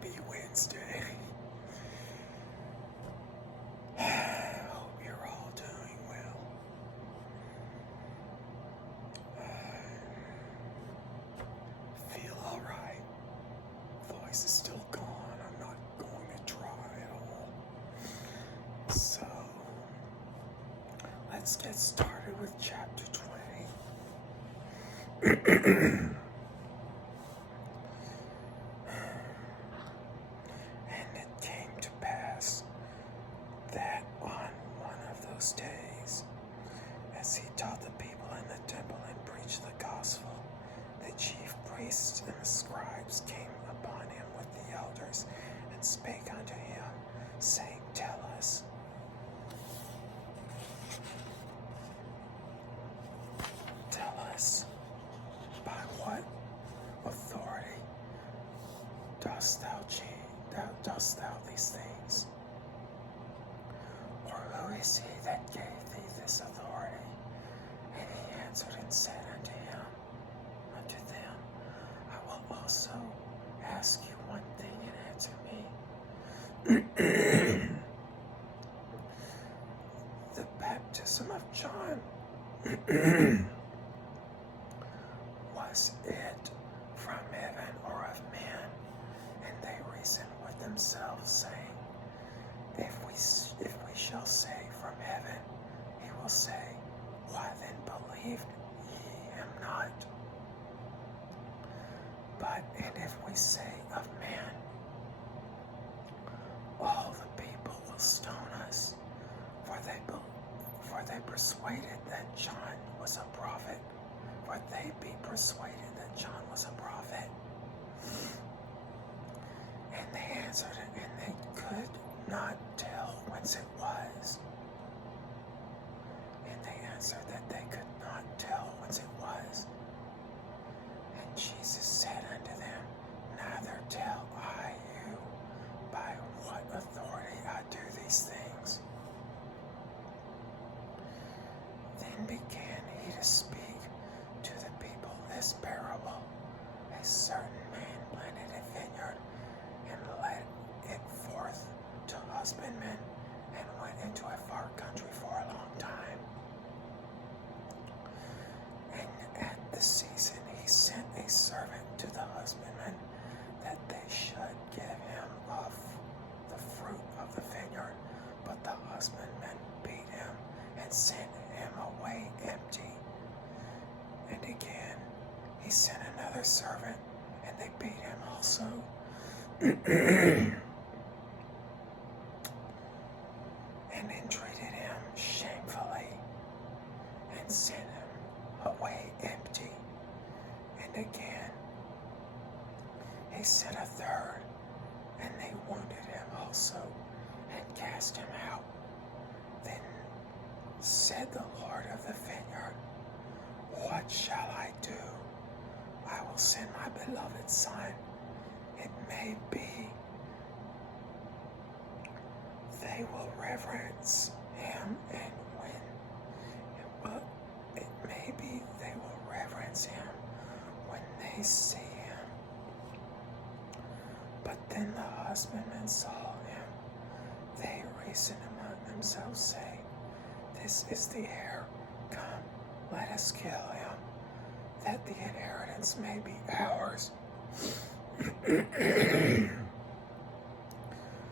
Happy Wednesday. Hope you're all doing well. Feel alright. Voice is still gone. I'm not going to try at all. So, let's get started with chapter 20. And it came to pass that on one of those days, as he taught the people in the temple and preached the gospel, the chief priests and the scribes came upon him with the elders and spake unto him, saying, Tell us, by what authority dost thou these things? Or who is he that gave thee this authority? And he answered and said unto them, I will also ask you one thing, and answer me. The baptism of John, was it from heaven or of man? And they reasoned with themselves, saying, If we shall say from heaven, he will say, Why then believed ye him not? And if we say of man, all the people will stone us, for they persuaded that John was a prophet. For they be persuaded that John was a prophet. And they answered it, and they could not tell whence it was. And they answered that they could not tell whence it was. And Jesus said unto them, Neither tell I you by what authority I do these things. Then began he to speak to the people this parable. A certain man planted a vineyard and led it forth to husbandmen, and went into a far country for a long time. And at the season he sent a servant to the husbandmen, that they should give him of the fruit of the vineyard. But the husbandmen beat him and sent him away empty. And again he sent another servant, and they beat him also. And entreated him shamefully, and sent him away empty. And again he sent a third, and they wounded him also, and cast him out. Then said the Lord of the vineyard, What shall I do? I will send my beloved Son. It may be they will reverence him, and it may be they will reverence him when they see him. But then the husbandmen saw him. They reasoned among themselves, saying, This is the heir. Come, let us kill him, that the inheritance may be ours.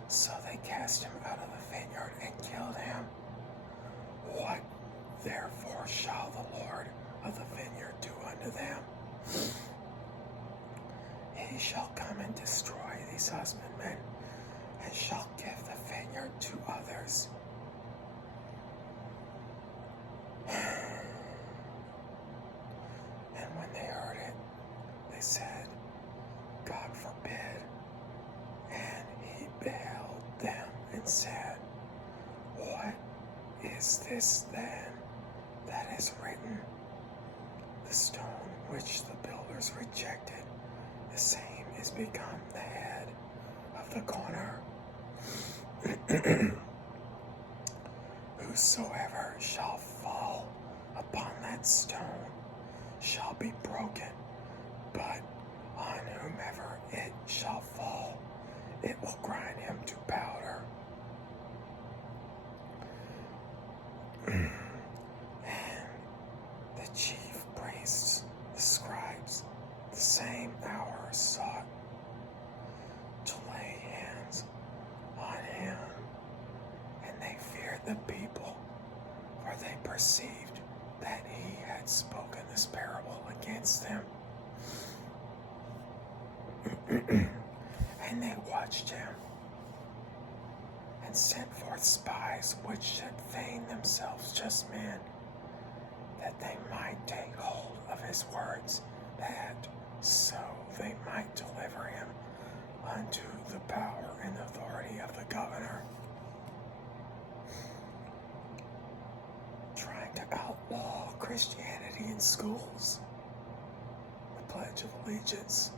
So they cast him out of the vineyard and killed him. What therefore shall the Lord of the vineyard do unto them? He shall come and destroy these husbandmen, and shall give the vineyard to others. And when they heard it, they said, God forbid. And he beheld them and said, What is this then that is written? The stone which the builders rejected, the same is become the head of the corner. Whosoever shall fall upon that stone shall be broken, but on whomever it shall fall, it will grind him to powder. And the chief priests, the scribes, the same hour sought to lay hands on him, and they feared the people, for they perceived that he had spoken this parable against them. And they watched him, and sent forth spies which should feign themselves just men, that they might take hold of his words, that so they might deliver him unto the power and authority of the governor. Trying to outlaw Christianity in schools. The Pledge of Allegiance.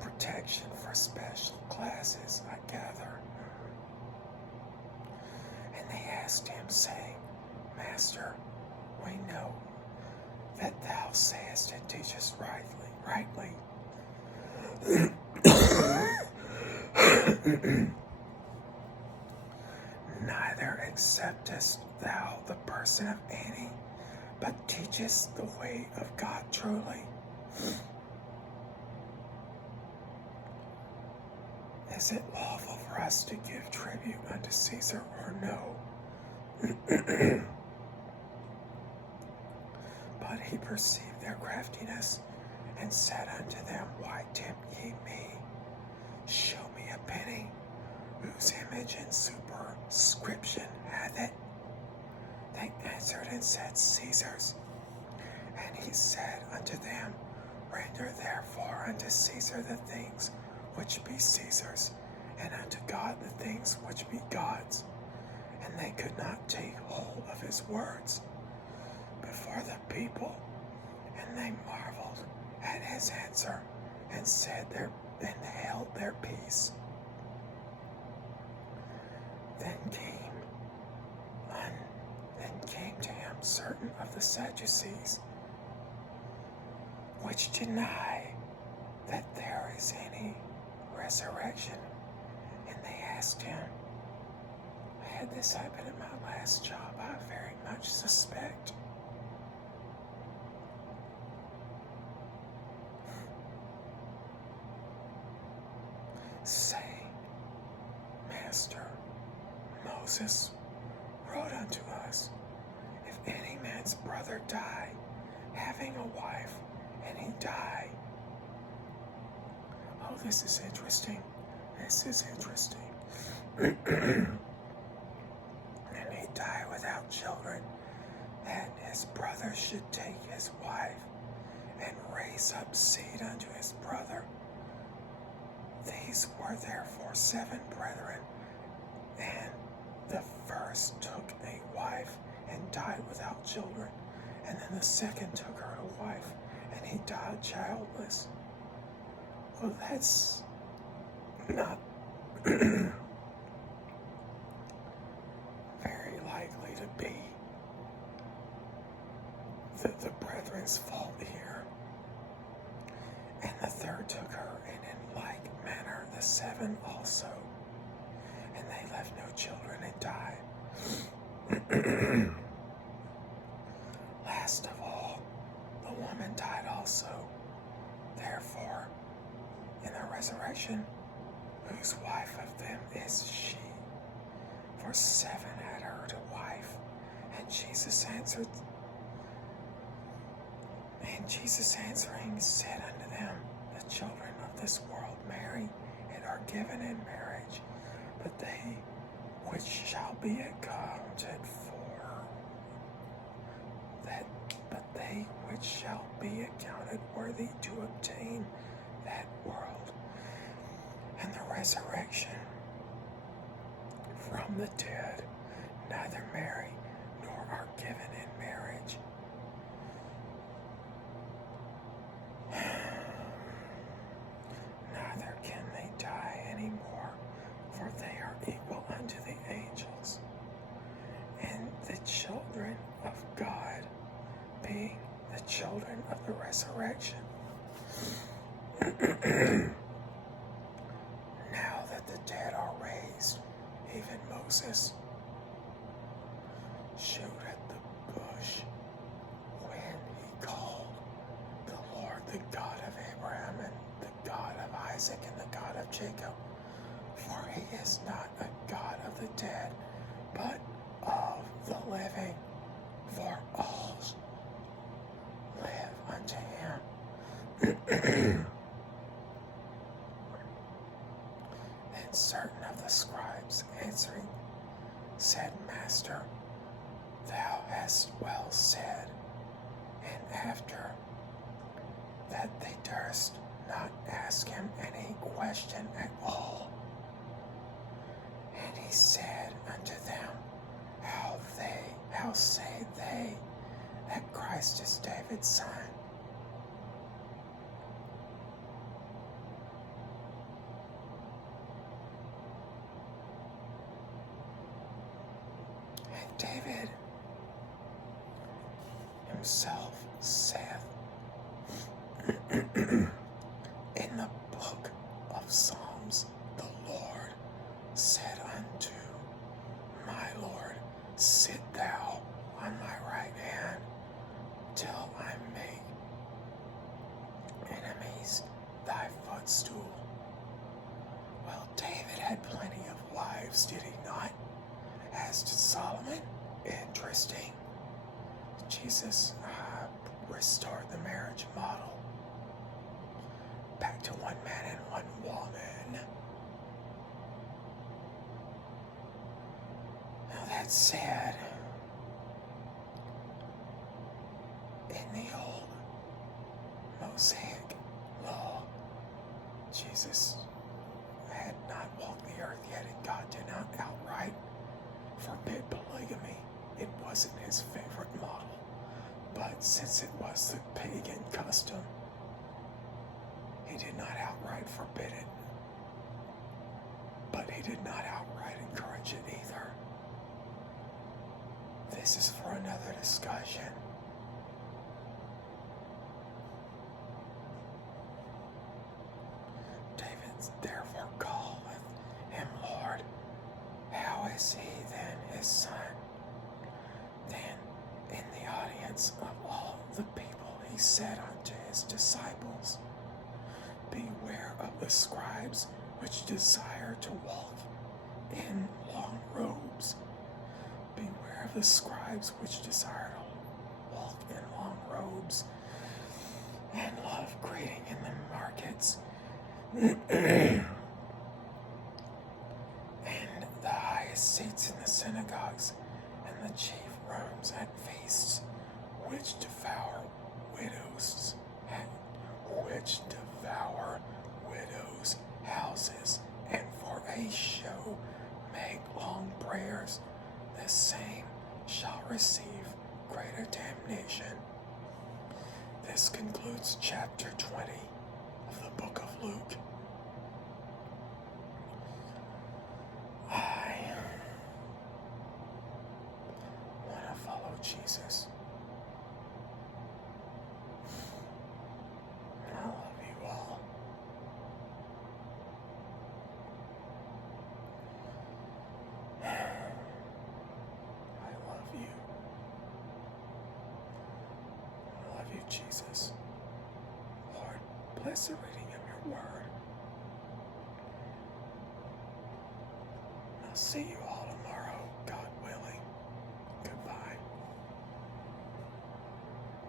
Protection for special classes, I gather. And they asked him, saying, Master, we know that thou sayest and teachest rightly. Neither acceptest thou the person of any, but teachest the way of God truly. Is it lawful for us to give tribute unto Caesar or no? But he perceived their craftiness, and said unto them, Why tempt ye me? Show me a penny, whose image and superscription hath it. They answered and said, Caesar's. And he said unto them, Render therefore unto Caesar the things which be Caesar's, and unto God the things which be God's. And they could not take hold of his words before the people, and they marveled at his answer, and held their peace. Then came to him certain of the Sadducees, which deny that there is any resurrection, and they asked him, had this happened at my last job, I very much suspect. Saying, Master, Moses wrote unto us, if any man's brother die, having a wife, and he die. Oh, this is interesting. This is interesting. And he die without children, that his brother should take his wife, and raise up seed unto his brother. These were therefore 7 brethren, and the first took a wife and died without children, and then the second took her a wife, and he died childless. Well, that's not very likely to be the brethren's fault here. And the third took her, and in like manner the 7 also. And they left no children and died. Last of all, the woman died also. Therefore, in the resurrection, whose wife of them is she? For 7 had her to wife. And Jesus answering said unto them, the children of this world marry and are given in marriage, but they which shall be accounted worthy to obtain that world and the resurrection from the dead, neither marry nor are given in marriage. Neither can they die any more, for they are equal unto the angels, and the children of God, being the children of the resurrection. Moses shoot at the bush when he called the Lord the God of Abraham and the God of Isaac and the God of Jacob. For he is not a God of the dead, but of the living. For all live unto him. And certain of the scribes answering said, Master, thou hast well said. And after that they durst not ask him any question at all. And he said unto them, How say they that Christ is David's son? And David himself saith in the book of Psalms, the Lord said unto my Lord, Sit thou on my right hand till I make enemies thy footstool. Well, David had plenty of wives, did he not? As did Solomon. Interesting. Jesus restored the marriage model back to one man and one woman. Now that said, in the old Mosaic law, Jesus had not walked the earth yet, and God did not outright forbid polygamy. It wasn't his favorite model. But since it was the pagan custom, he did not outright forbid it. But he did not outright encourage it either. This is for another discussion. David therefore calleth him Lord. How is he then his son? Then in the audience of all the people he said unto his disciples, Beware of the scribes which desire to walk in long robes. Beware of the scribes which desire to walk in long robes and love greeting in the markets and the highest seats in the synagogues and the chief rooms at feasts, which devour widows' houses, and for a show make long prayers. The same shall receive greater damnation. This concludes chapter 20 of the book of Luke. I want to follow Jesus. I love you all. I love you. I love you, Jesus. Lord, bless the reading of your word. I'll see you all.